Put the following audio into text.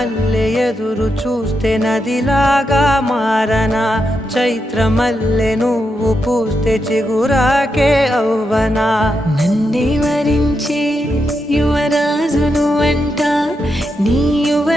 మల్లె ఎదురు చూస్తే నదిలాగా మారనా, చైత్రమల్లె నువ్వు పూస్తే చిగురాకే అవ్వనా. నన్నే వరించే యువరాజును అంట నీ యువ